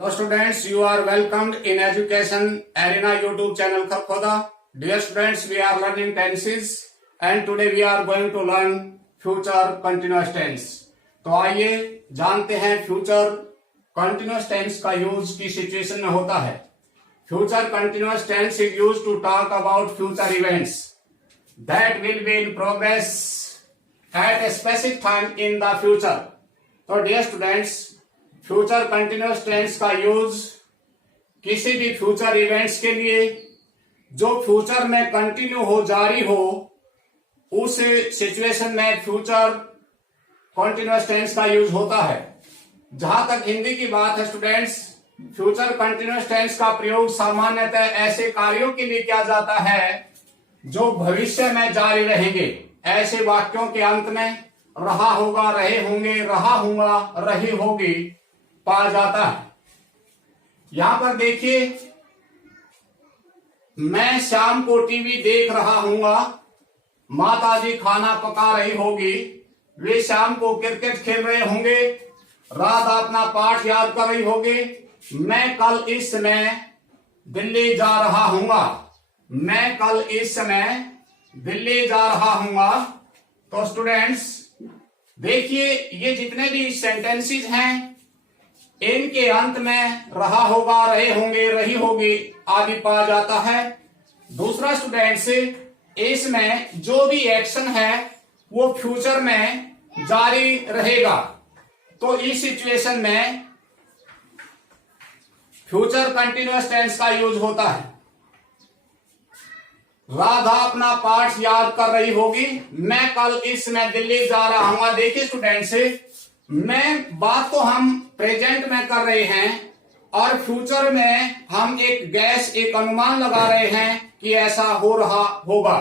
Hello students, you are welcomed in Education Arena YouTube channel Kharkhoda. Dear students, we are learning tenses and today we are going to learn future continuous tense. तो आइए जानते हैं future continuous tense का use किस situation में होता है. Future continuous tense is used to talk about future events that will be in progress at a specific time in the future. तो dear students, future continuous tense का use किसी भी future events के लिए जो फ्यूचर में continue हो, जारी हो, उस सिचुएशन में फ्यूचर कंटिन्यूअस टेंस का यूज होता है. जहां तक हिंदी की बात है स्टूडेंट्स, फ्यूचर कंटिन्यूअस टेंस का प्रयोग सामान्यतः ऐसे कार्यों के लिए किया जाता है जो भविष्य में जारी रहेंगे. ऐसे वाक्यों के अंत में रहा होगा, रहे होंगे, रहा होगा, रही होगी पाया जाता है. यहां पर देखिए, मैं शाम को टीवी देख रहा हूंगा, माताजी खाना पका रही होगी, वे शाम को क्रिकेट खेल रहे होंगे, राधा अपना पाठ याद कर रही होगी, मैं कल इस समय दिल्ली जा रहा हूंगा, मैं कल इस समय दिल्ली जा रहा हूंगा. तो स्टूडेंट्स देखिए, ये जितने भी सेंटेंसेस हैं इनके अंत में रहा होगा, रहे होंगे, रही होगी आदि पाया जाता है. दूसरा स्टूडेंट्स, इसमें जो भी एक्शन है वो फ्यूचर में जारी रहेगा. तो इस सिचुएशन में फ्यूचर कंटिन्यूअस टेंस का यूज होता है. राधा अपना पाठ याद कर रही होगी, मैं कल इसमें दिल्ली जा रहा हूं. देखिए स्टूडेंट्स, मैं बात तो हम प्रेजेंट में कर रहे हैं और फ्यूचर में हम एक गैस, एक अनुमान लगा रहे हैं कि ऐसा हो रहा होगा.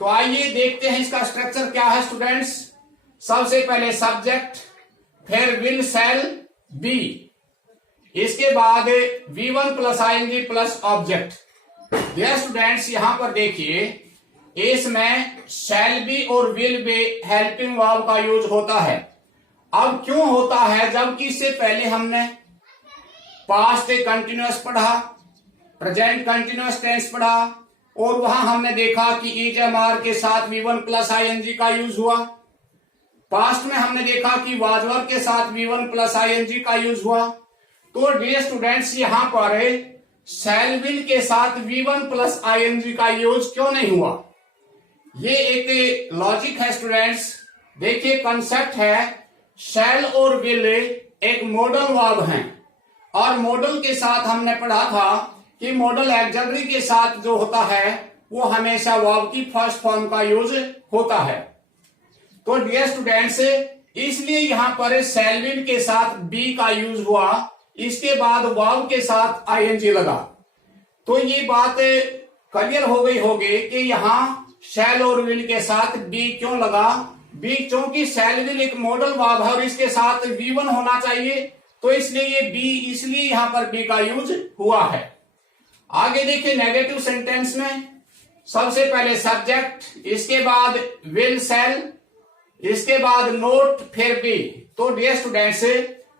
तो आइए देखते हैं इसका स्ट्रक्चर क्या है स्टूडेंट्स. सबसे पहले सब्जेक्ट, फिर विल, शैल, बी, इसके बाद V1 plus ING plus object. Dear students, यहां पर देखिए, इसमें शैल बी और विल बी हेल्पिंग वर्ब का यूज होता है. अब क्यों होता है, जबकि इससे पहले हमने पास्ट कंटिन्यूअस पढ़ा, प्रेजेंट कंटिन्यूअस टेंस पढ़ा और वहां हमने देखा कि ईजेएमआर के साथ V1 प्लस आईएनजी का यूज हुआ. पास्ट में हमने देखा कि वाज वर्ब के साथ V1 प्लस आईएनजी का यूज हुआ. तो डियर स्टूडेंट्स, यहां पर शैल विल के साथ V1 प्लस आईएनजी का यूज क्यों नहीं हुआ? ये एक लॉजिक है स्टूडेंट्स. देखिए, कंसेप्ट है, शैल और विल एक मॉडल वर्ब हैं और मॉडल के साथ हमने पढ़ा था कि मॉडल ऑक्सिलरी के साथ जो होता है वो हमेशा वर्ब की फर्स्ट फॉर्म का यूज होता है. तो डियर स्टूडेंट्स, इसलिए यहां पर शैल विल के साथ बी का यूज हुआ, इसके बाद वर्ब के साथ आईएनजी लगा. तो ये बात क्लियर हो गई होगी कि यहां शैल और विल के साथ बी क्यों लगा. बी क्योंकि शैल विल एक मॉडल वर्ब है और इसके साथ V1 होना चाहिए, तो इसलिए ये बी, इसलिए यहां पर बी का यूज हुआ है. आगे देखिए, नेगेटिव सेंटेंस में सबसे पहले सब्जेक्ट, इसके बाद विल, शैल, इसके बाद नोट, फिर बी. तो डियर स्टूडेंट्स,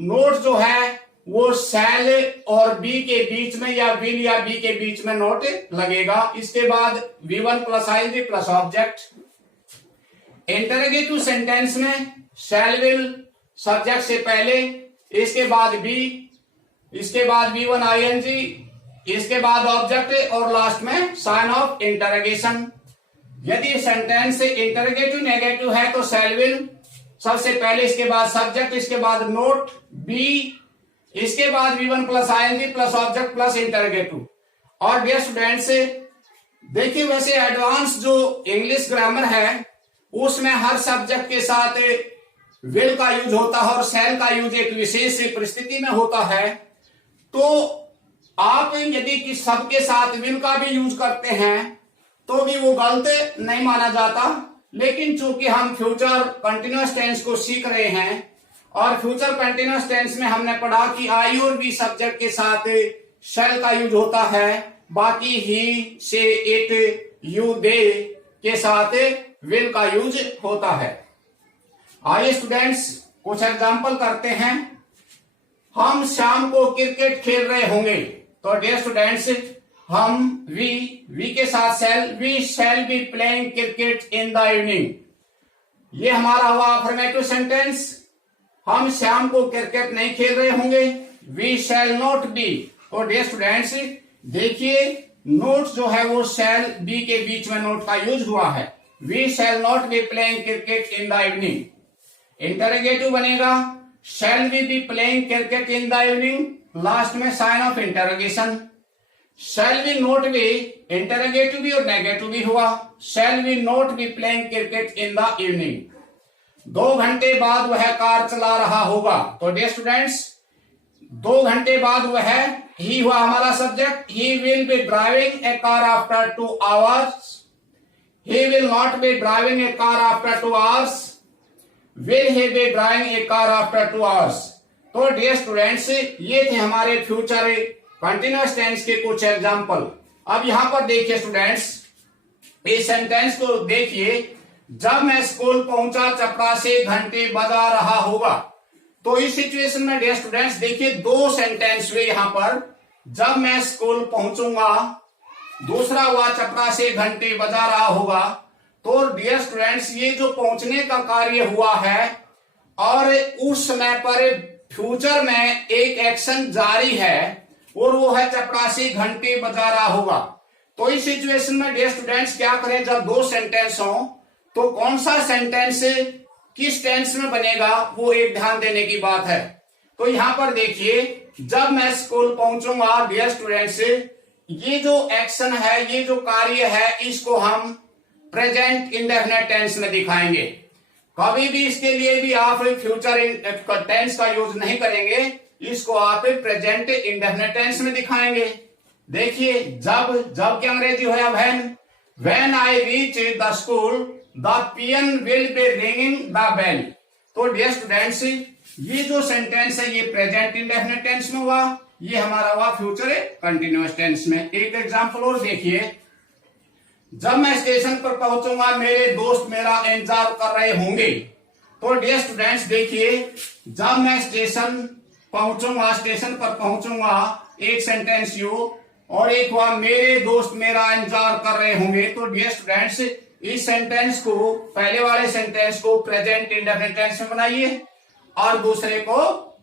नोट जो है वो शैल और बी के बीच में या विल या बी के बीच में नोट लगेगा. इसके बाद V1 plus ING plus object. Interrogative sentence में शैल विल सब्जेक्ट से पहले, इसके बाद बी, इसके बाद V1 आईएनजी, इसके बाद ऑब्जेक्ट और लास्ट में साइन ऑफ इंटरोगेशन. यदि सेंटेंस इंटरोगेटिव नेगेटिव है तो शैल विल सबसे पहले, इसके बाद सब्जेक्ट, इसके बाद नोट, बी, इसके बाद V1 plus ING plus object plus interrogative. और डियर स्टूडेंट्स, देखिए, वैसे एडवांस जो इंग्लिश ग्रामर है उसमें हर सब्जेक्ट के साथ विल का यूज होता है और शैल का यूज एक विशेष परिस्थिति में होता है. तो आप यदि कि सबके साथ विल का भी यूज करते हैं तो भी वो गलत नहीं माना जाता. लेकिन चूंकि हम फ्यूचर कंटिन्यूअस टेंस को सीख रहे हैं और फ्यूचर कंटिन्यूअस टेंस में हमने पढ़ा कि आई और बी सब्जेक्ट के साथ शैल का यूज होता है, बाकी ही, से, इट, यू, दे के साथ विल का यूज होता है. आइए स्टूडेंट्स कुछ एग्जाम्पल करते हैं. हम शाम को क्रिकेट खेल रहे होंगे। तो डियर स्टूडेंट्स, हम वी के साथ we shall be playing cricket in the evening. ये हमारा हुआ अफर्मेटिव सेंटेंस। हम शाम को क्रिकेट नहीं खेल रहे होंगे। We shall not be. तो डियर स्टूडेंट्स, देखिए नोट जो है वो शैल बी के बीच में नोट का यूज हुआ है। We shall not be playing cricket in the evening. Interrogative बनेगा shall we be playing cricket in the evening, last में sign of interrogation. Shall we not be, interrogative भी और negative भी हुआ। Shall we not be playing cricket in the evening. 2 घंटे बाद वह car चला रहा होगा। तो डियर स्टूडेंट्स, 2 घंटे बाद वह, ही हुआ हमारा subject. He will be driving A car after 2 hours। He will not be driving a car after 2 hours. Will he be driving a car after 2 hours? तो डियर स्टूडेंट्स, ये थे हमारे फ्यूचर कंटिन्यूअस टेंस के कुछ example. अब यहां पर देखिए स्टूडेंट्स, इस सेंटेंस को देखिए। जब मैं स्कूल पहुंचा चपरासी घंटे बजा रहा होगा। तो इस सिचुएशन में डियर स्टूडेंट्स देखिए 2 सेंटेंस हुए यहां पर। जब मैं स्कूल पहुंचूंगा, दूसरा हुआ चपरासी घंटे बजा रहा होगा। तो डियर स्टूडेंट्स, ये जो पहुंचने का कार्य हुआ है और उस समय पर फ्यूचर में एक एक्शन जारी है और वो है चपरासी घंटे बजा रहा होगा। तो इस सिचुएशन में डियर स्टूडेंट्स क्या करें, जब 2 सेंटेंस हो तो कौन सा सेंटेंस किस टेंस में बनेगा, वो एक ध्यान देने की बात है। तो यहां पर देखिए, जब मैं स्कूल पहुंचूंगा, डियर स्टूडेंट्स, ये जो एक्शन है, ये जो कार्य है, इसको हम प्रेजेंट इंडेफिनिट टेंस में दिखाएंगे। कभी भी इसके लिए भी आप फ्यूचर टेंस का यूज नहीं करेंगे, इसको आप प्रेजेंट इंडेफिनिट टेंस में दिखाएंगे। देखिए, जब की अंग्रेजी है when I reach the school the peon will be ringing the bell. तो डियर स्टूडेंट्स, ये जो सेंटेंस है ये प्रेजेंट इंडेफिनिट टेंस में हुआ, ये हमारा हुआ फ्यूचर कंटिन्यूअस टेंस में। एक एग्जांपल और देखिए, जब मैं स्टेशन पर पहुंचूंगा मेरे दोस्त मेरा इंतजार कर रहे होंगे। तो डियर स्टूडेंट्स देखिए, जब मैं स्टेशन पर पहुंचूंगा, एक सेंटेंस यू और एक हुआ मेरे दोस्त मेरा इंतजार कर रहे होंगे। तो डियर स्टूडेंट्स, इस सेंटेंस को, पहले वाले सेंटेंस को प्रेजेंट इंडेफिनिट टेंस में बनाइए और दूसरे को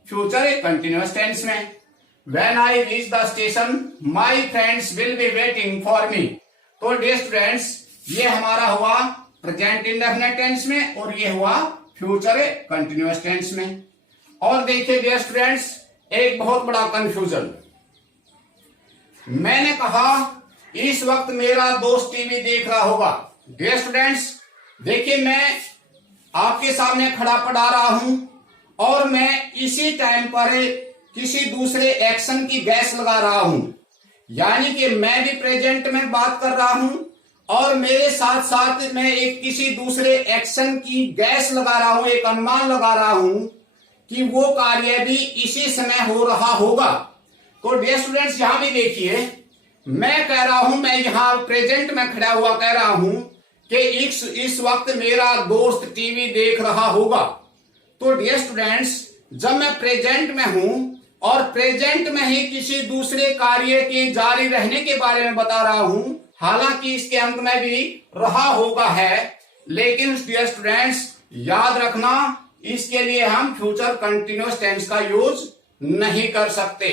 फ्यूचर कंटिन्यूअस टेंस में। When I reach the station, my friends will be waiting for me। तो डियर स्टूडेंट्स, ये हमारा हुआ प्रेजेंट इंडेफिनिट टेंस में और ये हुआ फ्यूचर कंटिन्यूअस टेंस में। और देखिए डियर स्टूडेंट्स, एक बहुत बड़ा कंफ्यूजन। मैंने कहा इस वक्त मेरा दोस्त टीवी देख रहा होगा। डियर स्टूडेंट्स देखिए, मैं आपके सामने खड़ा पढ़ा रहा हूं और मैं इसी टाइम पर किसी दूसरे एक्शन की गैस लगा रहा हूं, यानी कि मैं भी प्रेजेंट में बात कर रहा हूं और मेरे साथ साथ मैं एक किसी दूसरे एक्शन की गैस लगा रहा हूं, एक अनुमान लगा रहा हूं कि वो कार्य भी इसी समय हो रहा होगा। तो डियर स्टूडेंट्स, यहां भी देखिए, मैं कह रहा हूं, मैं यहां प्रेजेंट में खड़ा हुआ कह रहा हूं कि इस वक्त मेरा दोस्त टीवी देख रहा होगा। तो डियर स्टूडेंट्स, जब मैं प्रेजेंट में हूं और प्रेजेंट में ही किसी दूसरे कार्य के जारी रहने के बारे में बता रहा हूं, हालांकि इसके अंत में भी रहा होगा है, लेकिन डियर स्टूडेंट्स याद रखना, इसके लिए हम फ्यूचर कंटिन्यूअस टेंस का यूज नहीं कर सकते।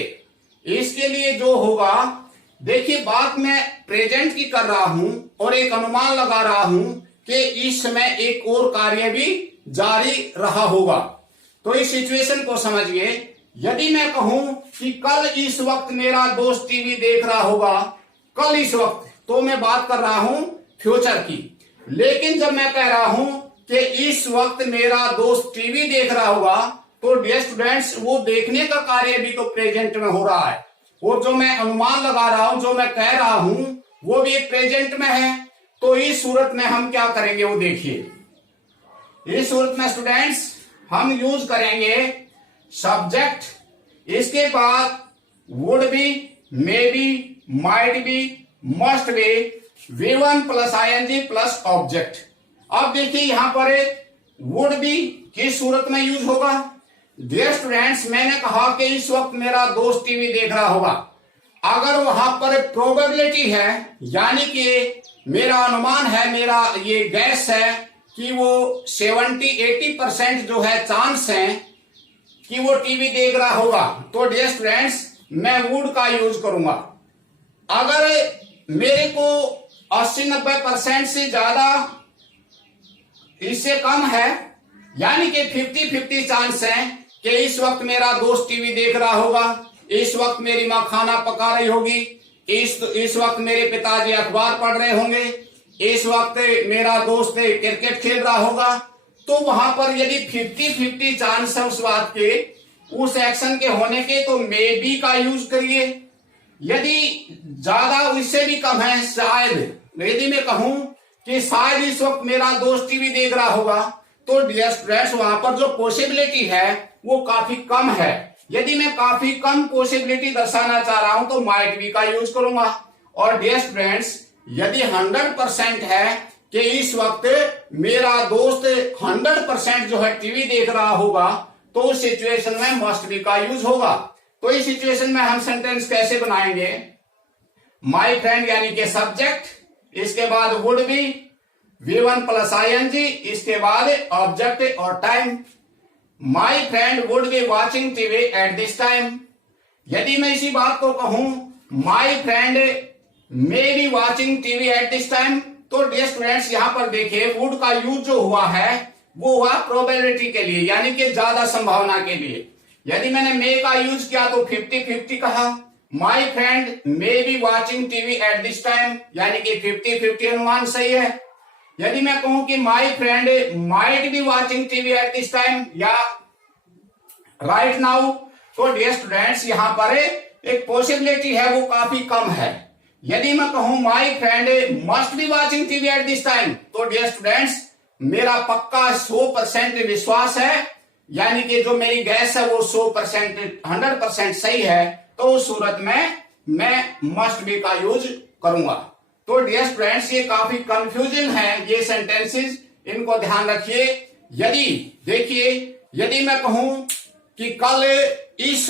इसके लिए जो होगा, देखिए बात मैं प्रेजेंट की कर रहा हूं और एक अनुमान लगा रहा हूं कि इस समय एक और कार्य भी जारी रहा होगा। तो इस सिचुएशन को समझिए। यदि मैं कहूं कि कल इस वक्त मेरा दोस्त टीवी देख रहा होगा, कल इस वक्त, तो मैं बात कर रहा हूं फ्यूचर की। लेकिन जब मैं कह रहा हूं कि इस वक्त मेरा दोस्त टीवी देख रहा होगा, तो डियर स्टूडेंट्स, वो देखने का कार्य भी तो प्रेजेंट में हो रहा है और जो मैं अनुमान लगा रहा हूं, जो मैं कह रहा हूं, वो भी एक प्रेजेंट में है। तो इस सूरत में हम क्या करेंगे वो देखिए। इस सूरत में स्टूडेंट्स हम यूज करेंगे सब्जेक्ट, इसके बाद would be, may be, might be, must be, V1 plus ING plus object. अब देखिए यहां पर वुड बी किस सूरत में यूज होगा, डियर स्टूडेंट्स, मैंने कहा कि इस वक्त मेरा दोस्त टीवी देख रहा होगा। अगर वहां पर प्रोबेबिलिटी है, यानी कि मेरा अनुमान है, मेरा ये गैस है कि वो 70-80% जो है चांस है कि वो टीवी देख रहा होगा, तो डियर स्टूडेंट्स मैं वुड का यूज करूंगा। अगर मेरे को 80-90% से ज्यादा इससे कम है, यानी कि 50-50 चांस है कि इस वक्त मेरा दोस्त टीवी देख रहा होगा, इस वक्त मेरी माँ खाना पका रही होगी, इस वक्त मेरे पिताजी अखबार पढ़ रहे होंगे, इस वक्त मेरा दोस्त क्रिकेट खेल रहा होगा, तो वहां पर यदि 50-50 चांस है उस बात के, उस एक्शन के होने के, तो मे बी का यूज करिए। यदि ज्यादा उससे भी कम है, शायद यदि मैं कहूं कि शायद इस वक्त मेरा दोस्त टीवी देख रहा होगा, तो डियर स्टूडेंट्स वहां पर जो पॉसिबिलिटी है वो काफी कम है। यदि मैं काफी कम पॉसिबिलिटी दर्शाना चाह रहा हूं तो माइट बी का यूज करूंगा। और डियर स्टूडेंट्स, यदि 100% है कि इस वक्त मेरा दोस्त 100% जो है टीवी देख रहा होगा, तो उस सिचुएशन में मस्ट बी का यूज होगा। तो इस सिचुएशन में हम सेंटेंस कैसे बनाएंगे? माई फ्रेंड यानी कि सब्जेक्ट, इसके बाद would be, V1 plus ING, इसके बाद ऑब्जेक्ट और time. My friend would be watching TV at this time. यदि मैं इसी बात को कहूं my friend may be watching TV at this time, तो डियर स्टूडेंट्स यहां पर देखिए वुड का यूज जो हुआ है वो हुआ प्रोबेबिलिटी के लिए, यानी कि ज्यादा संभावना के लिए। यदि मैंने मे का यूज किया तो 50-50 कहा। My friend may be watching TV at this time, यानी कि 50-50 अनुमान सही है। यदि मैं कहूं कि my friend might be watching TV at this time या राइट नाउ, तो डियर स्टूडेंट्स यहां पर एक पॉसिबिलिटी है वो काफी कम है। यदि मैं कहूं my friend must be watching TV at this time, तो डियर स्टूडेंट्स मेरा पक्का 100% विश्वास है, यानी कि जो मेरी गैस है वो 100% सही है, तो उस सूरत में मैं मस्ट बी का यूज करूंगा। तो डियर स्टूडेंट्स ये काफी कंफ्यूजन है ये सेंटेंसेस, इनको ध्यान रखिए। यदि देखिए, यदि मैं कहूं कि कल इस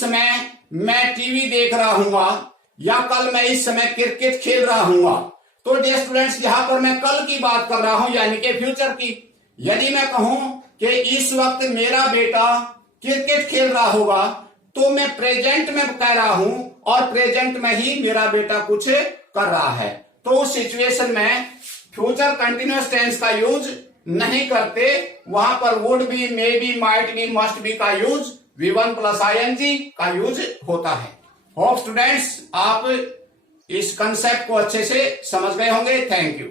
समय मैं टीवी देख रहा हूंगा या कल मैं इस समय क्रिकेट खेल रहा हूंगा, तो डियर स्टूडेंट्स यहां पर मैं कल की बात कर रहा हूं, यानी कि फ्यूचर की। यदि मैं कहूं कि इस वक्त मेरा बेटा क्रिकेट खेल रहा होगा, तो मैं प्रेजेंट में कह रहा हूं और प्रेजेंट में ही मेरा बेटा कुछ कर रहा है, तो उस सिचुएशन में फ्यूचर कंटिन्यूअस टेंस का यूज नहीं करते, वहां पर would be, may be, might be, must be का यूज V1 प्लस ING का यूज होता है। होप स्टूडेंट्स आप इस कंसेप्ट को अच्छे से समझ गए होंगे। Thank you.